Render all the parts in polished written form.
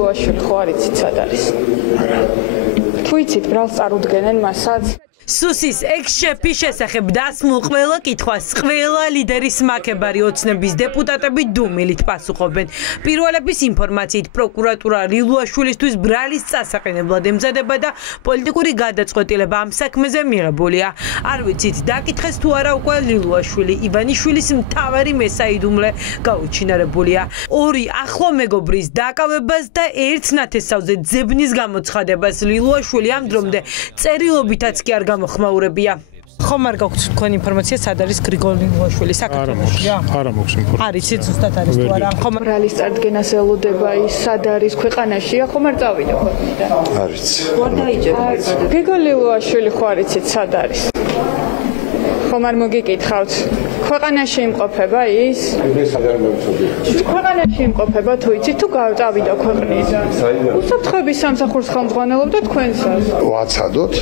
ლილუაშვილი ხო არ იცით სად არის? თუ იცით, ბრალს წარუდგენენ მასაც? სუსის ექს-შეფის შესახებ დასმულ ყველა კითხვას ყველა ლიდერის მაქებარი ოცნების დეპუტატები დუმილით პასუხობენ. პირველების ინფორმაციით პროკურატურა ლილუაშვილისთვის ბრალის წასაყენებლად ემზადება და პოლიტიკური გადაწყვეტილება ამ საქმეზე მიღებულია. არ ვიცით, დაკითხეს თუ არა უკვე ლილუაშვილი ივანიშვილის მთავარი მესაიდუმლე გაუჩინარებულია. ორი ახლო მეგობრის დაკავებას და ერთ ნათესავზე ძებნის გამოცხადებას ლილუაშვილი ამ დრომდე წერილობითაც კი არ მოხმაურებია. ხომ არ გაქვთ თქვენ ინფორმაცია სად არის გრიგოლ ლილუაშვილი საქართველოში? არა მაქვს ინფორმაცია. არ იცით ზუსტად არის თუ არა? ხომ ბრალის წარდგენას ელოდება ის სად არის ქვეყანაშია? ხომ არ წავიდა ქვეყნიდან? არ იცი. ვარ დაიჯერა. გრიგოლ ლილუაშვილი ხო არ იცით სად არის? ხომ არ მოგიკითხავთ? ქვეყანაში იმყოფება ის? ქვეყანაში იმყოფება თუ იცით თუ გავწავიდა ქვეყნიდან? უსაფრთხოების სამსახურს ხელმძღვანელობდა თქვენსაც? ვაცადოთ.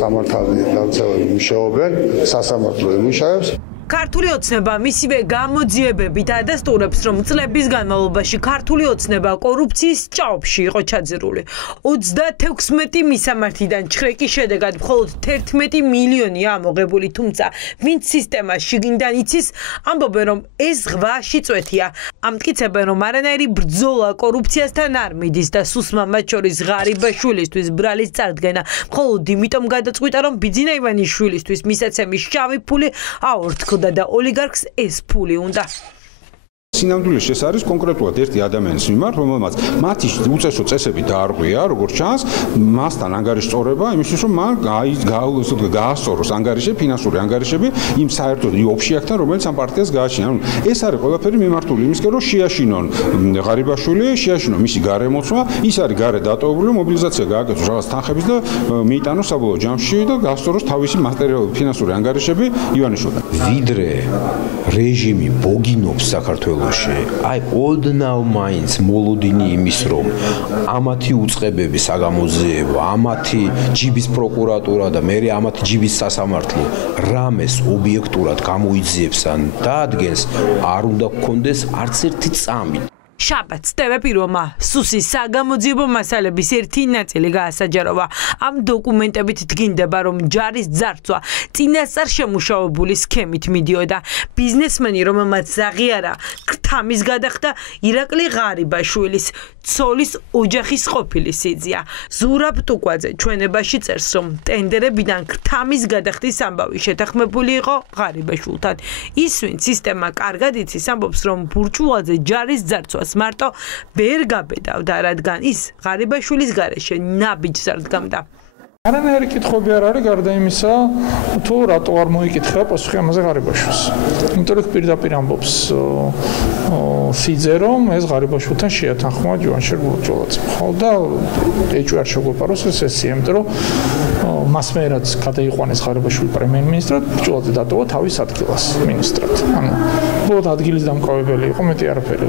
სამართალი დამცავები მუშაობენ, სასამართლო მუშაობს. ქართული ოცნება მისივე გამოძიებებით ადასტურებს, რომ წლების განმავლობაში ქართული ოცნება კორუფციის ჭაობში იყო ჩაძირული. 36 მისამართიდან ჩხრეკის შედეგად მხოლოდ 11 მილიონია ამოღებული, თუმცა ვინც სისტემას შიგნიდან იცის, ამბობენ, რომ ეს ღვაში წვეთია. ამტკიცებენ, რომ არანაირი ბრძოლა კორუფციასთან არ მიდის და სუსმა მათ შორის ღარიბაშვილისთვის ბრალის წარდგენა მხოლოდ იმიტომ გადაწყვიტა, რომ ბიძინა ივანიშვილისთვის მისაცემი შავი ფული აორთქლდა და ოლიგარქს ეს ფული უნდა. სინამდვილეში ეს არის კონკრეტულად ერთი ადამიანის მიმართ, რომელმაც მათი უწესო წესები დაარღვია, როგორც ჩანს, მასთან ანგარიშწორება იმისთვის, რომ მან გაასწოროს ანგარიშები, ფინანსური ანგარიშები იმ საერთოდ ოფშიაქთან, რომელიც ამ პარტიას გააჩნია. ანუ ეს არის ყველაფერი მიმართული იმისკენ, რომ შეაშინონ ღარიბაშვილი, შეაშინონ მისი გარემოცვა, ის არის გარე დატოვებული, მობილიზაცია გააკეთოს რაღაც თანხების და მიიტანოს საბოლოო ჯამში და გაასწოროს თავისი მასტერიული ფინანსური ანგარიშები ივანიშვილთან. ვიდრე რეჟიმი ბოგინობს საქართველოს აი ოდნავ მაინც მოლოდინი იმის რომ ამათი უწყებები საგამოძიებო, ამათი ჯიბის პროკურატურა და მე ამათი ჯიბის სასამართლო რამეს ობიექტურად გამოიძიებს ან დაადგენს, არ უნდა გქონდეს არც ერთი წამი. შაბათს TV1-მა სუსის საგამოძიებო მასალების ერთი ნაწილი გაასაჯაროვა. ამ დოკუმენტებით დგინდება, რომ ჯარის ძარცვა წინასწარ შემუშავებული სქემით მიდიოდა. ბიზნესმენი, რომელმაც აღიარა ქრთამის გადახდა ირაკლი ღარიბაშვილის ცოლის ოჯახის ყოფილი სიძია. ზურაბ ტუკვაძე ჩვენებაში წერს, რომ ტენდერებიდან ქრთამის გადახდის ამბავი შეთანხმებული იყო ღარიბაშვილთან. ის ვინც სისტემა კარგად იცის, ამბობს, რომ ბურჭულაძე ჯარის ძარცვას მარტო ვერ გაბედავდა, რადგან ის ღარიბაშვილის გარეშე ნაბიჯს არ დგამდა. არანაირი კითხვები არ არის გარდა იმისა, თუ რატო არ მოიკითხა პასუხი ამაზე ღარიბაშვილს. იმიტომ რომ პირდაპირ ამბობს სიძე, რომ ეს ღარიბაშვილთან შეათანხმა ჯვანშერ ბურჭულაძე. ხო და ეჭვი არ შეგვეპაროს ეს სესია, იმიტომ რომ მას მერაც გადაიყვანეს ღარიბაშვილი პრემიერ-მინისტრად, ბურჭულაძე დატოვა თავის ადგილას მინისტრად. ანუ ბოლოდ ადგილის დამკავებელი იყო, მეტი არაფერი.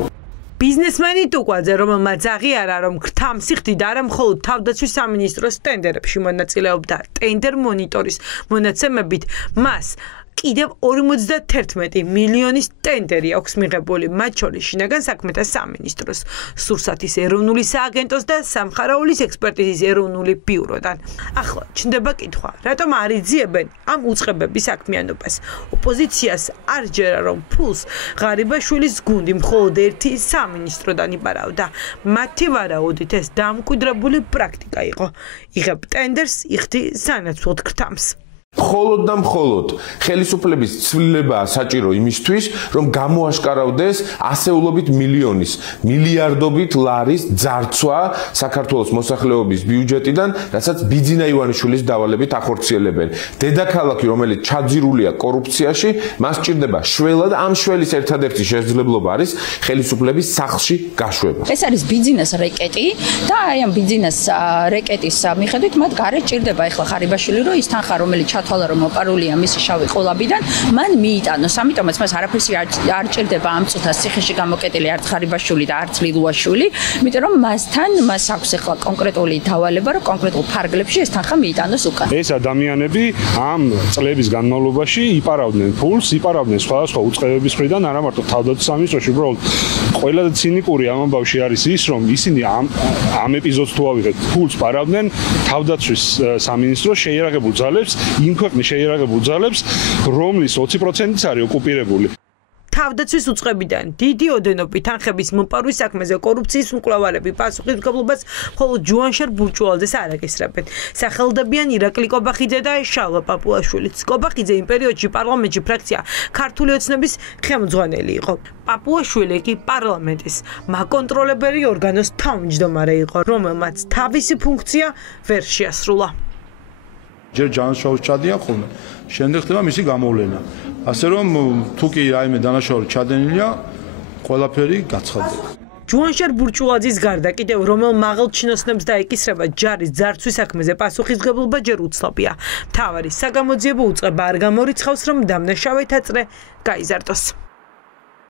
ბიზნესმენი ტუკვაძე, რომელმაც აღიარა, რომ ქრთამსიხდით არა მხოლოდ თავდაცვის სამინისტროს ტენდერებში მონაწილეობდა, ტენდერ მონიტორის მონაცემებით მას კიდევ 51 მილიონის ტენდერი აქვს მიღებული, მათ შორის შინაგან საქმეთა სამინისტროს, სურსათის ეროვნული სააგენტოს და სამხარაულის ექსპერტიზის ეროვნული ბიუროდან. ახლა ჩნდება კითხვა, რატომ არ იძიებენ ამ უწყებების საქმიანობას? ოპოზიციას არ ჯერა, რომ ფულს ღარიბაშვილის გუნდი მხოლოდ ერთი სამინისტროდან იპარავდა. მათი ვარაუდით ეს დამკვიდრებული პრაქტიკა იყო. იღებ ტენდერს, იხდი სანაცვლოდ ქრთამს. მხოლოდ და მხოლოდ ხელისუფლების ცვლილებაა საჭირო იმისთვის, რომ გამოაშკარავდეს ასეულობით მილიონის, მილიარდობით ლარის ძარცვა საქართველოს მოსახლეობის ბიუჯეტიდან, რასაც ბიძინა ივანიშვილის დავალებით ახორციელებენ. დედაქალაქი, რომელიც ჩაძირულია კორუფციაში, მას სჭირდება შველად, ამ შველის ერთადერთი შესაძლებლობა არის ხელისუფლების სახლში გაშვება. ეს არის ბიძინას რეკეტი და აი ამ ბიძინას რეკეტის მიხედვით მათ გარეთ ჭირდება ეხლა ღარიბაშვილი, რომ ის თანხა, რომელიც ჩათვალა რომ მოპარულია მისი შავი ყოლაბიდან, მან მიიტანოს, ამიტომაც მას არაფერს არ ჭირდება ამ წუთას ციხეში გამოკეტილი არც ხარიბაშვილი და არც ლილუაშვილი, იმიტომ რომ მას აქვს ახლა კონკრეტული დავალება, რომ კონკრეტულ ფარგლებში ეს თანხა მიიტანოს უკან. ეს ადამიანები ამ წლების განმავლობაში იპარავდნენ ფულს, იპარავდნენ სხვადასხვა უწყებების მხრიდან, არა მარტო თავდაცვის სამინისტროში, უბრალოდ ყველაზე ცინიკური ამ ამბავში არის ის, რომ ისინი ამ ეპიზოდს თუ ავიღეთ, ფულს პარავდნენ თავდაცვის სამინისტროს შეიარაღებულ ძალებს, იმ ქვეყნის შეიარაღებულ ძალებს, რომლის 20%-იც არის ოკუპირებული. თავდაცვის უწყებიდან დიდი ოდენობით თანხების მოპარვის საქმეზე კორუფციის მკვლევარები პასუხისმგებლობას მხოლოდ ჯუანშარ ბურჭულაძეს არ აკისრებენ. სახელდებიან ირაკლი კობახიძე და შალვა პაპუაშვილიც. კობახიძე იმ პერიოდში პარლამენტში ფრაქცია ქართული ოცნების ხელმძღვანელი იყო. პაპუაშვილი კი პარლამენტის მაკონტროლებელი ორგანოს თავმჯდომარე იყო, რომელმაც თავისი ფუნქცია ვერ შეასრულა. ჯერ ჯანაშაულს ჩადიან ხოლმე. შემდეგ ხდება მისი გამოვლენა. ასე რომ თუ კი რაიმე დანაშაული ჩადენილია, ყველაფერი გაცხადდება. ჯუანშარ ბურჭულაძის გარდა კიდევ რომელ მაღალ ჩინოსნებს დაეკისრება ჯარის ძარცვის საქმეზე პასუხისმგებლობა ჯერ უცნობია. მთავარი საგამოძიებო უწყება არ გამორიცხავს, რომ დამნაშავეთა წრე გაიზარდოს.